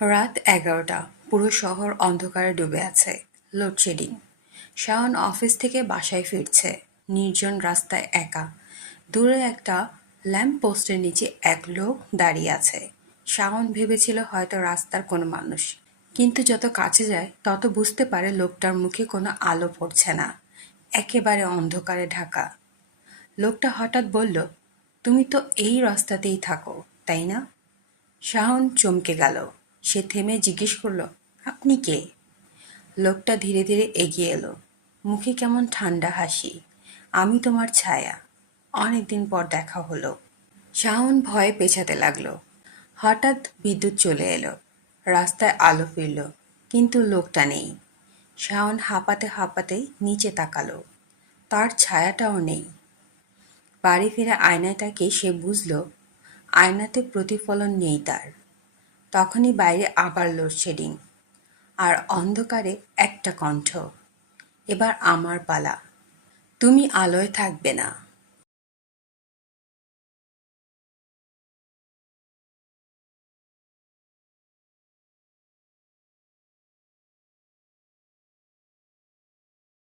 রাত এগারোটা, পুরো শহর অন্ধকারে ডুবে আছে। লোডশেডিং। শাওন অফিস থেকে বাসায় ফিরছে। নির্জন রাস্তায় একা। দূরে একটা ল্যাম্প পোস্টের নিচে এক লোক দাঁড়িয়ে আছে। শাওন ভেবেছিল হয়তো রাস্তার কোনো মানুষ। কিন্তু যত কাছে যায়, তত বুঝতে পারে লোকটার মুখে কোনো আলো পড়ছে না। একেবারে অন্ধকারে ঢাকা। লোকটা হঠাৎ বলল, তুমি তো এই রাস্তাতেই থাকো, তাই না? শাওন চমকে গেল। সে থেমে জিজ্ঞেস করল, আপনি কে? লোকটা ধীরে ধীরে এগিয়ে এলো। মুখে কেমন ঠান্ডা হাসি। আমি তোমার ছায়া। অনেকদিন পর দেখা হলো। শাওন ভয়ে পেছাতে লাগল। হঠাৎ বিদ্যুৎ চলে এলো। রাস্তায় আলো ফিরল, কিন্তু লোকটা নেই। শাওন হাঁপাতে হাঁপাতে নিচে তাকালো। তার ছায়াটাও নেই। বাড়ি ফিরে আয়নায় তাকে সে বুঝল, আয়নাতে প্রতিফলন নেই তার। তখনই বাইরে আবার লোডশেডিং। আর অন্ধকারে একটা কণ্ঠ, এবার আমার পালা। তুমি আলোয় থাকবে না।